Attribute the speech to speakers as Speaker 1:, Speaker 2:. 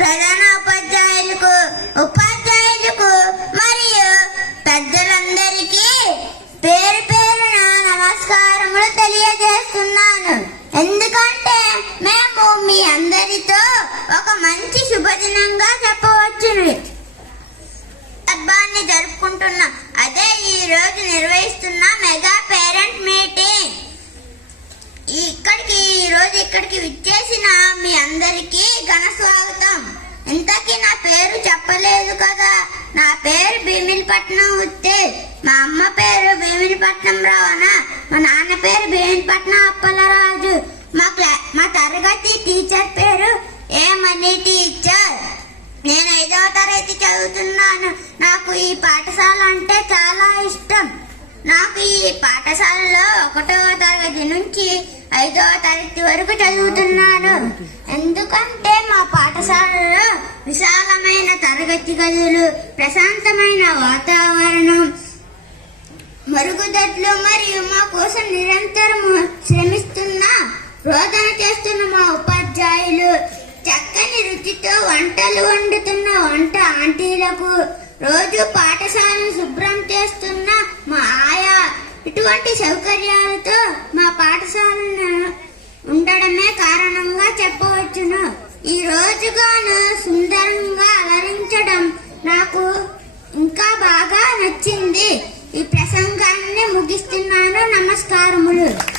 Speaker 1: ప్రధాన ఉపాధ్యాయులకు ఉపాధ్యాయులకు మరియు పెద్దలందరికీ పేరు పేరున నమస్కారములు తెలియజేస్తున్నాను. ఎందుకంటే మేము మీ అందరితో ఒక మంచి శుభదినంగా చెప్పవచ్చును. హబ్బాన్ని జరుపుకుంటున్నాం అదే ఈ రోజు నిర్వహిస్తున్న మెగా పేరెంట్ మీటింగ్. ఇక్కడికి ఈ రోజు ఇక్కడికి విచ్చే ఇంతకీ నా పేరు చెప్పలేదు కదా. నా పేరు భీమిలిపట్నం ఉత్తే. మా అమ్మ పేరు భీమిలిపట్నం రావణ. మా నాన్న పేరు భీమిలిపట్నం అప్పలరాజు. మా క్లా మా తరగతి టీచర్ పేరు ఏమని టీచర్. నేను ఐదవ తరగతి చదువుతున్నాను. నాకు ఈ పాఠశాల అంటే చాలా ఇష్టం. నాకు ఈ పాఠశాలలో ఒకటవ తరగతి నుంచి ఐదవ తరగతి వరకు చదువుతున్నాను. ఎందుకంటే మా పాఠశాలలో విశాలమైన తరగతి గదులు ప్రశాంతమైన వాతావరణం మరుగుదొడ్లు మరియు మా కోసం నిరంతరం శ్రమిస్తున్న రోదన చేస్తున్న మా ఉపాధ్యాయులు చక్కని రుచితో వంటలు వండుతున్న వంట ఆంటీలకు రోజు పాఠశాలను శుభ్రం చేస్తున్న ఇటువంటి సౌకర్యాలతో మా పాఠశాల ఉండడమే కారణంగా చెప్పవచ్చును. ఈ రోజుగాను సుందరంగా అలరించడం నాకు ఇంకా బాగా నచ్చింది. ఈ ప్రసంగాన్ని ముగిస్తున్నాను. నమస్కారములు.